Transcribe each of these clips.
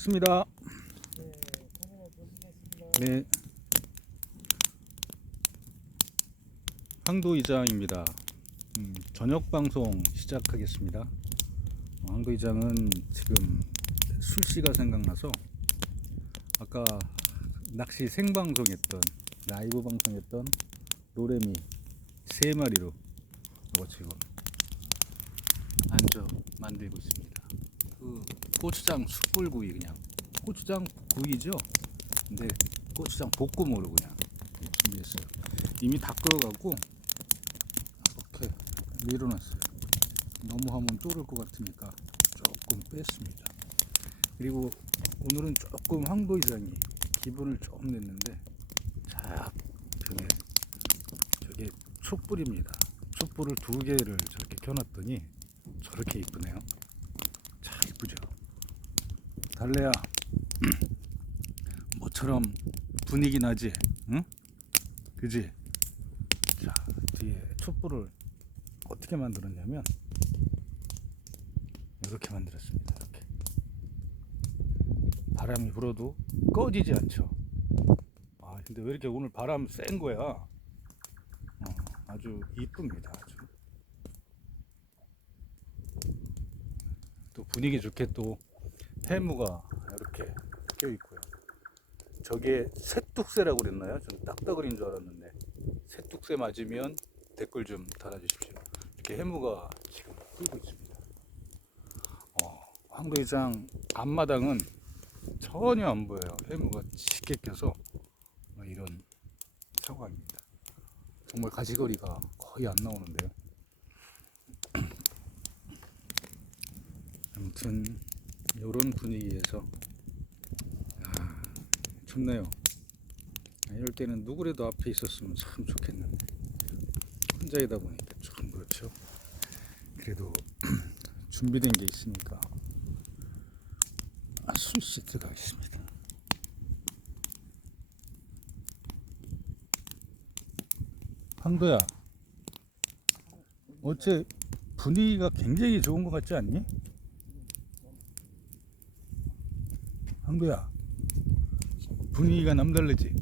됐습니다. 네, 황도 이장입니다. 저녁 방송 시작하겠습니다. 황도 이장은 지금 술씨가 생각나서 아까 낚시 생방송했던 라이브 방송했던 노래미 3마리로 이거 지금 안저 만들고 있습니다. 그 고추장 숯불구이, 그냥 고추장 구이죠. 근데 고추장 볶음으로 그냥 준비했어요. 이미 다 끓어가고 이렇게 밀어놨어요. 너무 하면 졸을 것 같으니까 조금 뺐습니다. 그리고 오늘은 조금 황도 이장이 기분을 조금 냈는데, 자, 저게 촛불입니다. 촛불을 2개를 저렇게 켜놨더니 저렇게 이쁘네요. 자, 이쁘죠? 달래야 뭐처럼 분위기 나지? 응? 그지? 자, 뒤에 촛불을 어떻게 만들었냐면 이렇게 만들었습니다. 이렇게 바람이 불어도 꺼지지 않죠. 아, 근데 왜 이렇게 오늘 바람 센 거야? 아주 이쁩니다. 아주 또 분위기 좋게 또 해무가 이렇게 껴 있고요. 저게 새뚝새라고 그랬나요? 저는 딱따구리인 줄 알았는데, 새뚝새 맞으면 댓글 좀 달아주십시오. 이렇게 해무가 지금 뜨고 있습니다. 황도이장 앞마당은 전혀 안 보여요. 해무가 짙게 껴서 이런 상황입니다. 정말 가시거리가 거의 안 나오는데요. 아무튼 이런 분위기에서 좋네요. 이럴 때는 누구라도 앞에 있었으면 참 좋겠는데 혼자이다 보니까 좀 그렇죠. 그래도 준비된 게 있으니까 술씨 들어가겠습니다. 황도야, 어째 분위기가 굉장히 좋은 것 같지 않니? 황도야, 분위기가 남다르지?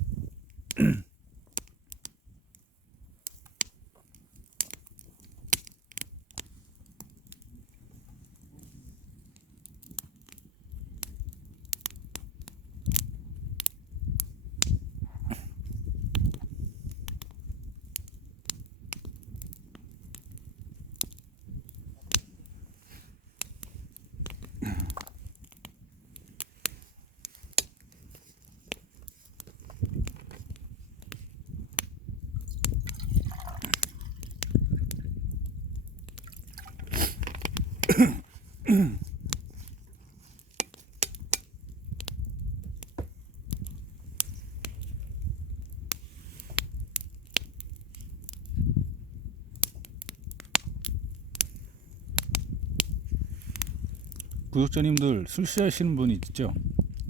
구독자님들, 술씨 하시는 분 있죠?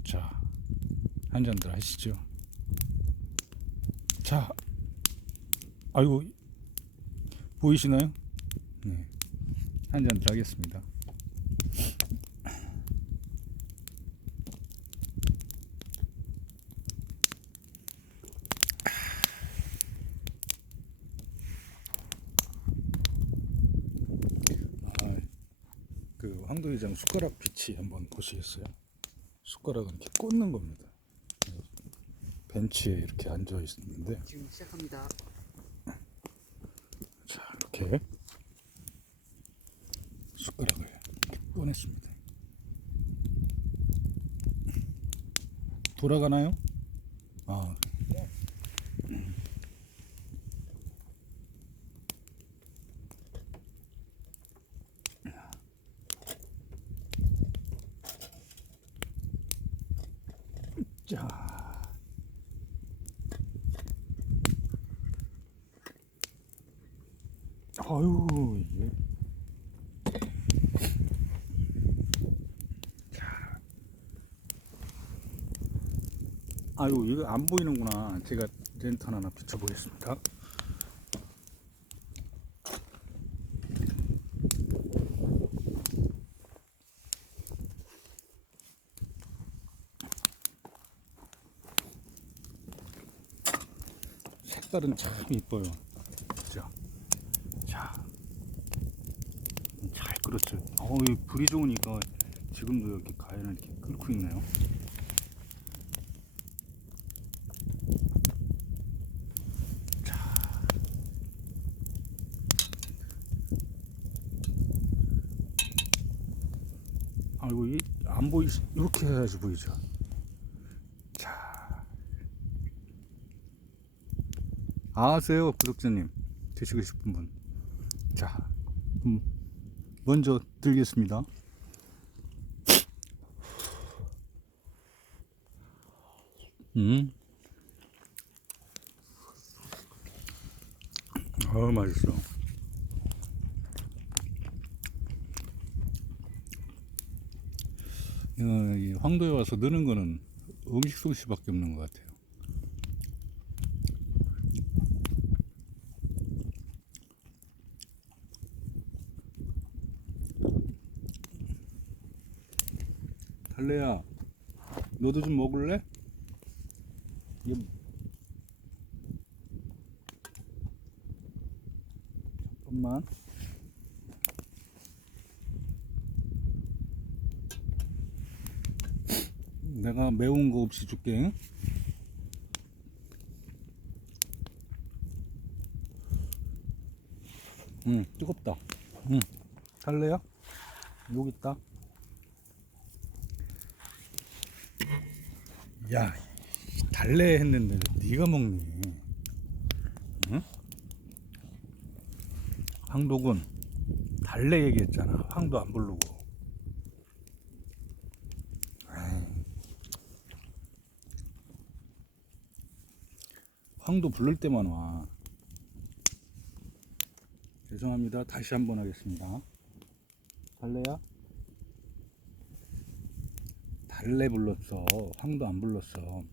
자, 한잔들 하시죠. 자, 아이고, 보이시나요? 네, 한잔들 하겠습니다. 그 황도회장 숟가락 빛이 한번 보시겠어요? 숟가락은 이렇게 꽂는 겁니다. 벤치에 이렇게 앉아 있는데, 지금 시작합니다. 자, 이렇게 숟가락을 이렇게 꺼냈습니다. 돌아가나요? 아, 자, 아유, 이게 아유, 이거 안 보이는구나. 제가 랜턴 하나 비춰보겠습니다. 색깔은 참 이뻐요. 그죠? 자, 잘 끓었죠. 이 불이 좋으니까 지금도 이렇게 가연을 이렇게 끓고 있네요. 아이고, 안 이렇게 해야지 보이죠. 자, 아세요, 구독자님. 드시고 싶은 분. 자, 먼저 들겠습니다. 맛있어. 이 황도에 와서 느는 거는 음식 솜씨밖에 없는 것 같아요. 달래야, 너도 좀 먹을래? 이거 잠깐만. 내가 매운 거 없이 줄게. 뜨겁다. 달래야? 여기 있다. 야, 달래 했는데 네가 먹니? 응? 황도군, 달래 얘기했잖아. 황도 안 부르고. 에이, 황도 부를 때만 와. 죄송합니다. 다시 한번 하겠습니다. 달래야? 달래 불렀어. 황도 안 불렀어.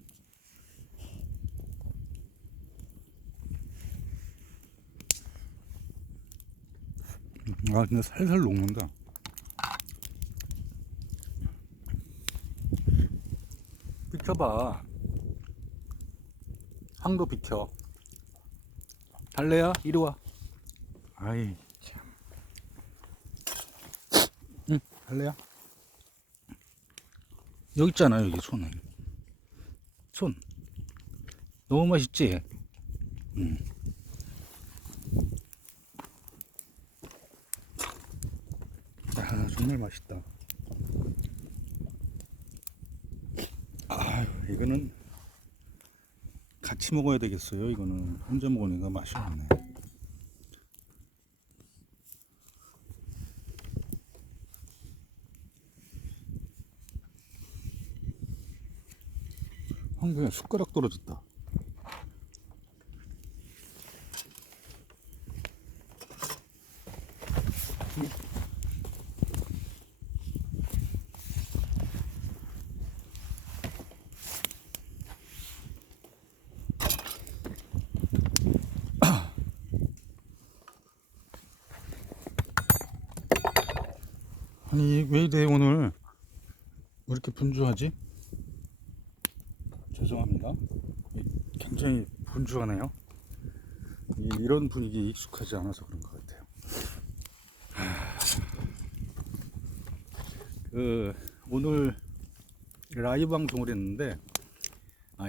근데 살살 녹는다. 비켜봐. 황도 비켜. 달래야, 이리 와. 아이, 참. 달래야. 여기 있잖아, 여기 손은. 손. 너무 맛있지? 정말 맛있다. 이거는 같이 먹어야 되겠어요. 이거는 혼자 먹으니까 맛이 없네. 그냥 숟가락 떨어졌다. 아니, 왜 이래 오늘 왜 이렇게 분주하지? 죄송합니다. 굉장히 분주하네요. 이런 분위기에 익숙하지 않아서 그런 것 같아요. 오늘 라이브 방송을 했는데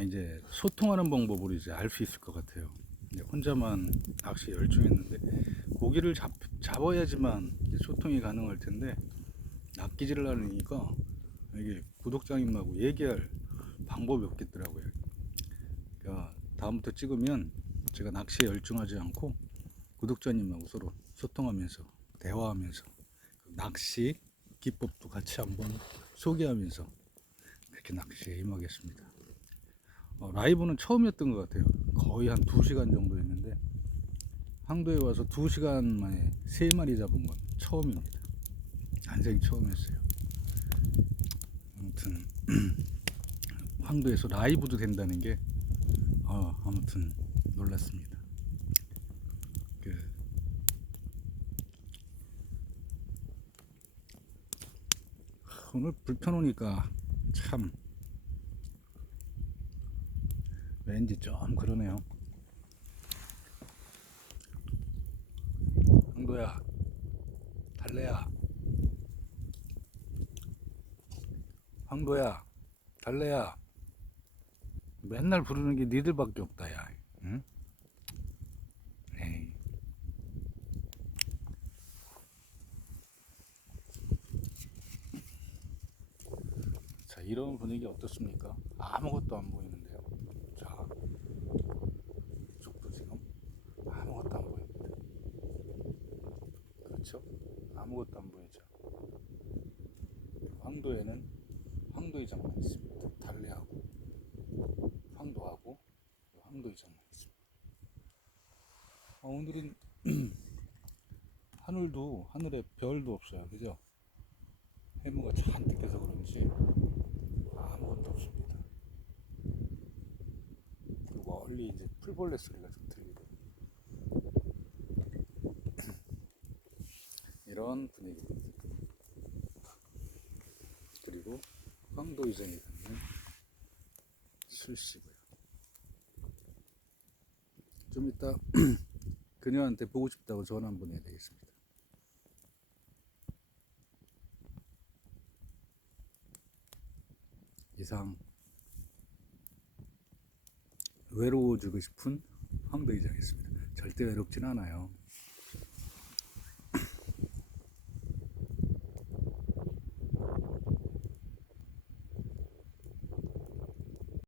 이제 소통하는 방법을 이제 알 수 있을 것 같아요. 혼자만 낚시에 열중했는데 고기를 잡아야지만 이제 소통이 가능할 텐데 낚이지를 않으니까 이게 구독자님하고 얘기할 방법이 없겠더라고요. 그러니까 다음부터 찍으면 제가 낚시에 열중하지 않고 구독자님하고 서로 소통하면서 대화하면서 낚시 기법도 같이 한번 소개하면서 그렇게 낚시에 임하겠습니다. 라이브는 처음이었던 것 같아요. 거의 한 2시간 정도 했는데 항도에 와서 2시간 만에 3마리 잡은 건 처음입니다. 안생이 처음이었어요. 아무튼 항도에서 라이브도 된다는 게 아무튼 놀랐습니다. 오늘 불 펴놓으니까 참 왠지 좀 그러네요. 황도야, 달래야, 황도야, 달래야. 맨날 부르는 게 니들밖에 없다, 야. 응? 에이. 자, 이런 분위기 어떻습니까? 아무것도 안 보이는데요. 자, 이쪽도 지금 아무것도 안 보입니다. 그렇죠? 아무것도 안 보이죠. 황도에는 황도이장만 있습니다. 달래하고 황도하고 황도이장만 있습니다. 오늘은 하늘에 별도 없어요. 그죠? 해무가 잔뜩 해서 그런지 아무것도 없습니다. 그리고 멀리 이제 풀벌레 소리가 좀 들리고 이런 분위기입니다. 그리고 황도이장이 갖는 술씨고요. 좀 이따 그녀한테 보고 싶다고 전화 한번 해야 되겠습니다. 이상 외로워지고 싶은 황도이장이었습니다. 절대 외롭진 않아요.